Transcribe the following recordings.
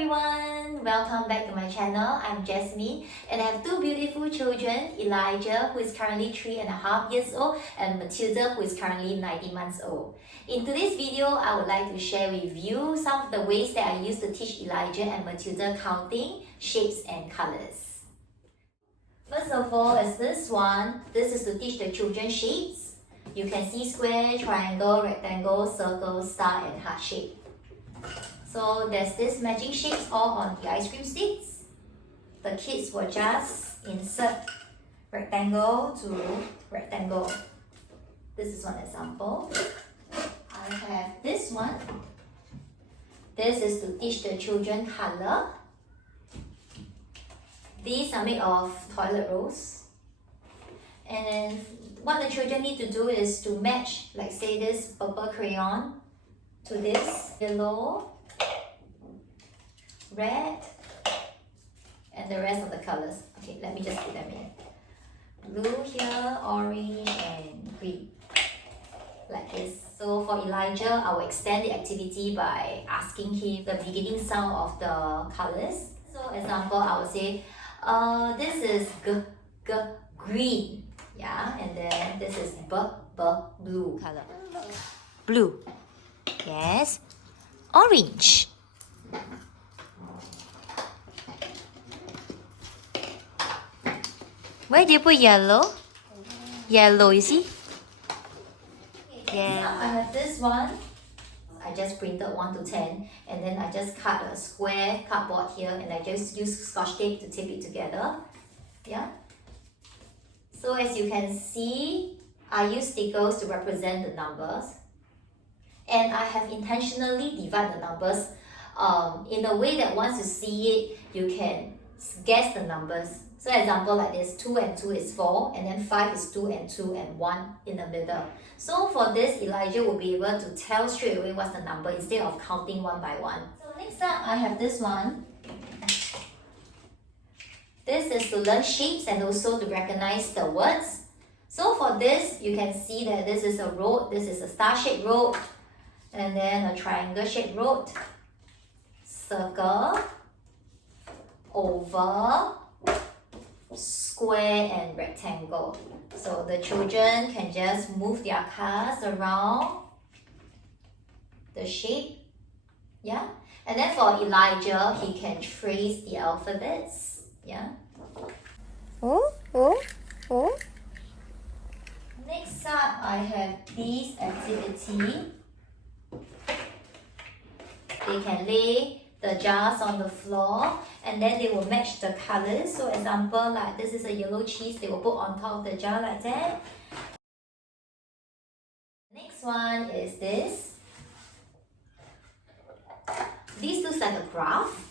everyone! Welcome back to my channel. I'm Jasmine and I have two beautiful children, Elijah, who is currently 3.5 years old, and Matilda, who is currently 90 months old. In today's video, I would like to share with you some of the ways that I use to teach Elijah and Matilda counting, shapes and colors. First of all is this one. This is to teach the children shapes. You can see square, triangle, rectangle, circle, star and heart shape. So there's this matching shapes all on the ice cream sticks. The kids will just insert rectangle to rectangle. This is one example. I have this one. This is to teach the children color. These are made of toilet rolls. And then what the children need to do is to match, like say this purple crayon to this yellow, red, and the rest of the colors. Okay, let me just put them in. Blue here, orange, and green. Like this. So for Elijah, I will extend the activity by asking him the beginning sound of the colors. So example, I will say, this is green. Yeah, and then this is blue color. Blue. Yes. Orange. Where do you put yellow? Yellow, you see? Yeah. I have this one. I just printed 1 to 10 and then I just cut a square cardboard here and I just use scotch tape to tape it together. Yeah. So as you can see, I use stickers to represent the numbers. And I have intentionally divided the numbers in a way that once you see it, you can guess the numbers. So example like this, 2 and 2 is 4, and then 5 is 2 and 2 and 1 in the middle. So for this, Elijah will be able to tell straight away what's the number instead of counting one by one. So next up, I have this one. This is to learn shapes and also to recognize the words. So for this, you can see that this is a road, this is a star-shaped road, and then a triangle-shaped road, circle, oval, square and rectangle. So the children can just move their cars around the shape. Yeah. And then for Elijah, he can trace the alphabets. Yeah. Next up, I have this activity. They can lay the jars on the floor and then they will match the colors. So example, like this is a yellow cheese, they will put on top of the jar like that. Next one is this. This looks like a graph.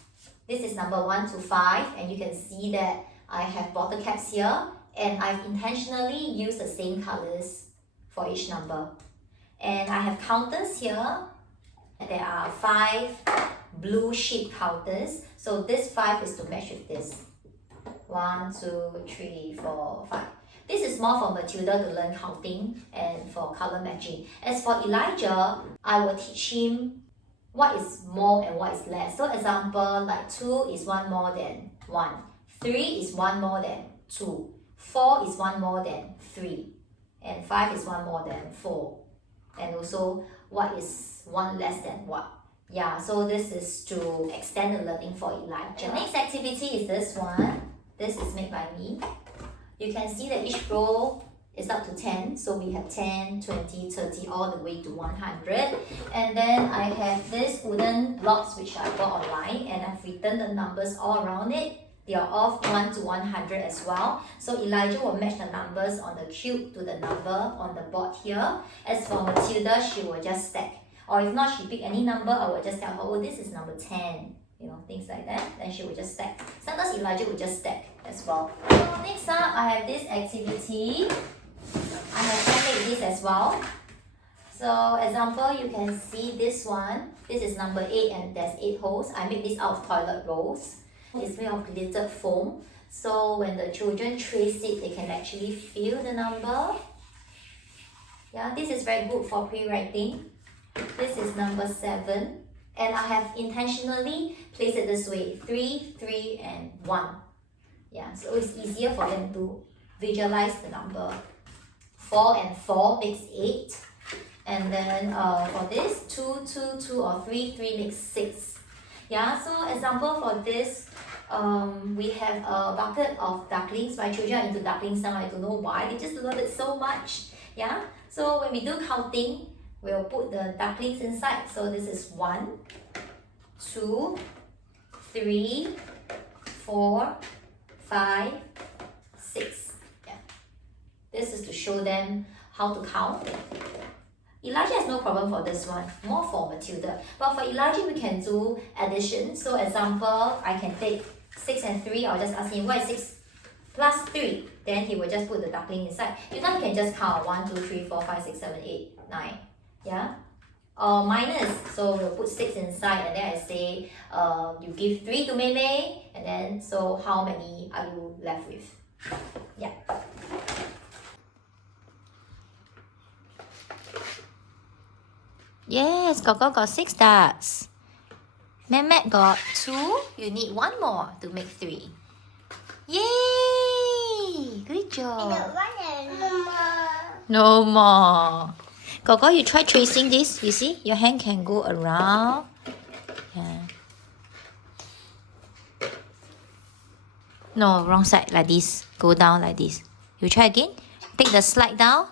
This is number 1 to 5 and you can see that I have bottle caps here and I've intentionally used the same colors for each number. And I have counters here. There are 5 blue sheep counters. So this 5 is to match with this. 1, 2, 3, 4, 5. This is more for Matilda to learn counting and for color matching. As for Elijah, I will teach him what is more and what is less. So example, like 2 is 1 more than 1. 3 is 1 more than 2. 4 is 1 more than 3. And 5 is 1 more than 4. And also, what is 1 less than what? Yeah, so this is to extend the learning for Elijah. The next activity is this one. This is made by me. You can see that each row is up to 10. So we have 10, 20, 30, all the way to 100. And then I have this wooden blocks which I bought online and I've written the numbers all around it. They are all 1 to 100 as well. So Elijah will match the numbers on the cube to the number on the board here. As for Matilda, she will just stack. Or if not, she pick any number, I will just tell her, oh, this is number 10. You know, things like that. Then she will just stack. Sometimes Elijah will just stack as well. So next up, I have this activity. I have handmade this as well. So example, you can see this one. This is number 8 and there's 8 holes. I made this out of toilet rolls. It's made of glittered foam. So when the children trace it, they can actually feel the number. Yeah, this is very good for pre-writing. This is number 7 And I have intentionally placed it this way, 3, 3, and 1. Yeah, so it's easier for them to visualize the number. 4 and 4 makes 8. And then for this, 2, 2, 2, or 3, 3 makes 6. Yeah, so example for this, we have a bucket of ducklings. My children are into ducklings now. I don't know why. They just love it so much. Yeah, so when we do counting, we'll put the ducklings inside. So this is 1, 2, 3, 4, 5, 6. Yeah. This is to show them how to count. Elijah has no problem for this one, more for Matilda. But for Elijah, we can do addition. So example, I can take 6 and 3. I'll just ask him, what is 6 plus 3? Then he will just put the duckling inside. You know, you can just count 1, 2, 3, 4, 5, 6, 7, 8, 9. Yeah? Or minus, so we'll put 6 inside, and then I say, you give 3 to Mei, and then, so how many are you left with? Yeah. Yes, Gogo got 6 ducks. Mehmet got 2. You need 1 more to make 3. Yay! Good job. No more. Gogo, you try tracing this. You see, your hand can go around. Yeah. No, wrong side, like this. Go down like this. You try again. Take the slide down.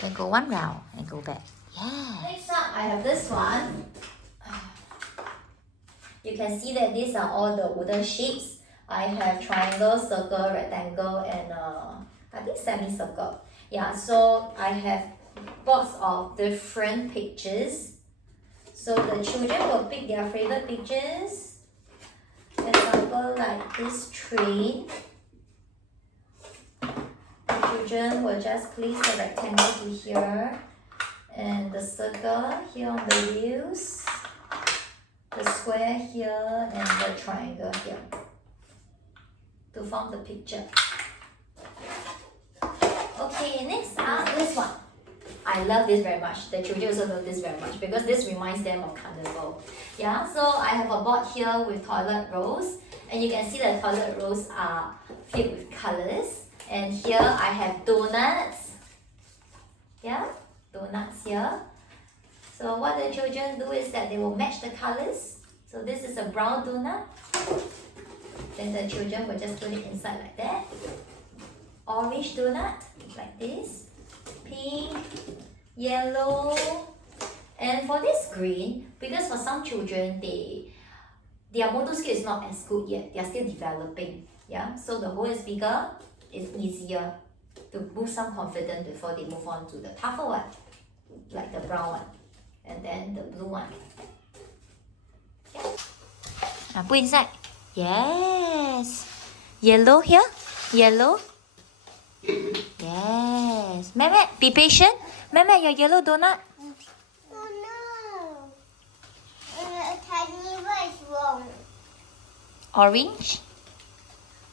Then go 1 round and go back. Yeah. Next up, I have this one. You can see that these are all the wooden shapes. I have triangle, circle, rectangle, and I think semicircle. Yeah, so I have lots of different pictures. So the children will pick their favorite pictures. Example, like this train. The children will just place the rectangle to here, and the circle here on the wheels, the square here, and the triangle here to form the picture. Okay, next up, this one. I love this very much. The children also love this very much because this reminds them of carnival. Yeah, so I have a board here with toilet rolls, and you can see the toilet rolls are filled with colors. And here I have donuts. Yeah, donuts here. So what the children do is that they will match the colors. So this is a brown donut. Then the children will just put it inside like that. Orange donut, like this. Pink, yellow, and for this green, because for some children, their motor skill is not as good yet. They are still developing. Yeah, so the hole is bigger, it's easier to boost some confidence before they move on to the tougher one, like the brown one, and then the blue one. Put inside. Yes. Yellow here. Yellow. Yes. Mehmet, be patient. Mehmet, your yellow donut. Oh no. Tiny one is wrong. Orange.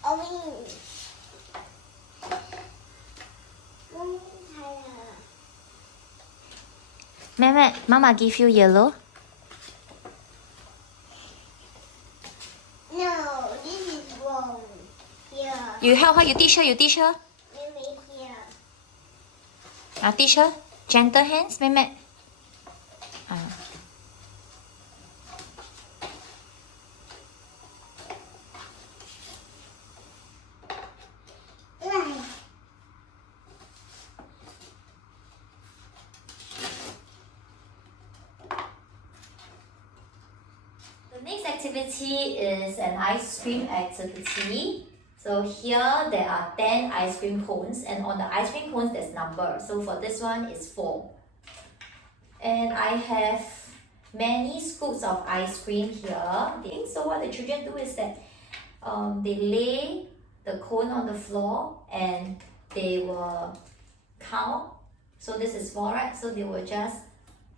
Orange. Mehmet, Mama give you yellow. No, this is wrong. Here. You help her, you teach her, you teach her. Maybe here. Now teach her. Gentle hands, Mehmet. The next activity is an ice cream activity. So here there are 10 ice cream cones, and on the ice cream cones there's number. So for this one it's 4. And I have many scoops of ice cream here. So what the children do is that they lay the cone on the floor and they will count. So this is 4, right? So they will just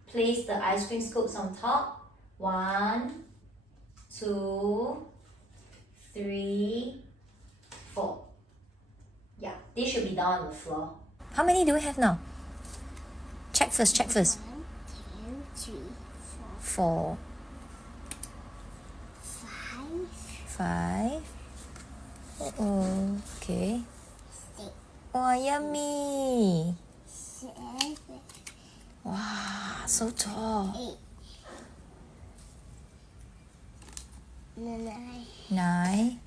place the ice cream scoops on top. 1, 2, 3, 4. Yeah, they should be down on the floor. How many do we have now? Check first, check first. 1, 2, 3, 4, 4. 5. 5. Okay. 6. Oh, yummy. 7. Wow, so tall. 8. 9. 9.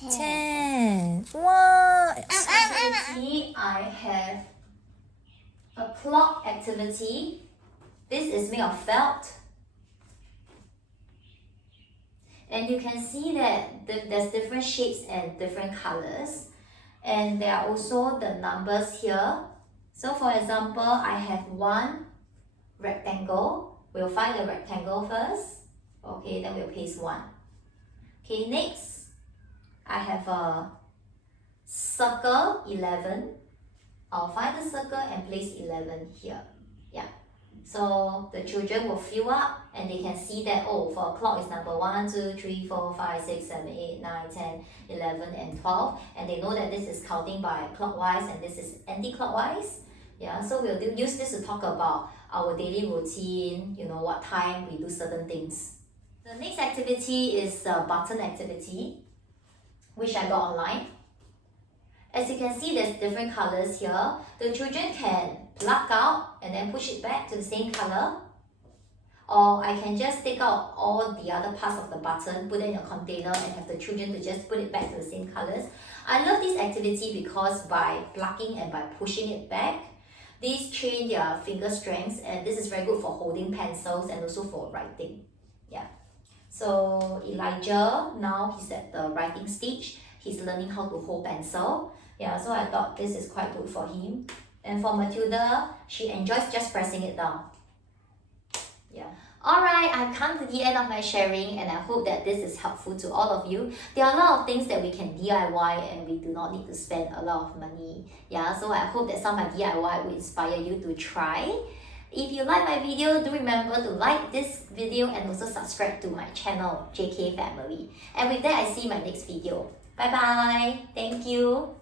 10. 10. Wow. Activity, I have a clock activity. This is made of felt. And you can see that there's different shapes and different colors. And there are also the numbers here. So for example, I have one rectangle. We'll find the rectangle first. Okay, then we'll paste 1. Okay, next, I have a circle 11. I'll find the circle and place 11 here. Yeah. So the children will fill up and they can see that, oh, for a clock is number 1, 2, 3, 4, 5, 6, 7, 8, 9, 10, 11, and 12. And they know that this is counting by clockwise and this is anti-clockwise. Yeah, so we'll use this to talk about our daily routine, you know, what time we do certain things. The next activity is a button activity, which I got online. As you can see, there's different colors here. The children can pluck out and then push it back to the same color. Or I can just take out all the other parts of the button, put it in a container and have the children to just put it back to the same colors. I love this activity because by plucking and by pushing it back, these train their finger strengths, and this is very good for holding pencils and also for writing. Yeah. So Elijah, now he's at the writing stage. He's learning how to hold pencil. Yeah, so I thought this is quite good for him. And for Matilda, she enjoys just pressing it down. Yeah. Alright, I've come to the end of my sharing and I hope that this is helpful to all of you. There are a lot of things that we can DIY and we do not need to spend a lot of money. Yeah, so I hope that some of my DIY will inspire you to try. If you like my video, do remember to like this video and also subscribe to my channel, JK Family. And with that, I see you in my next video. Bye bye. Thank you.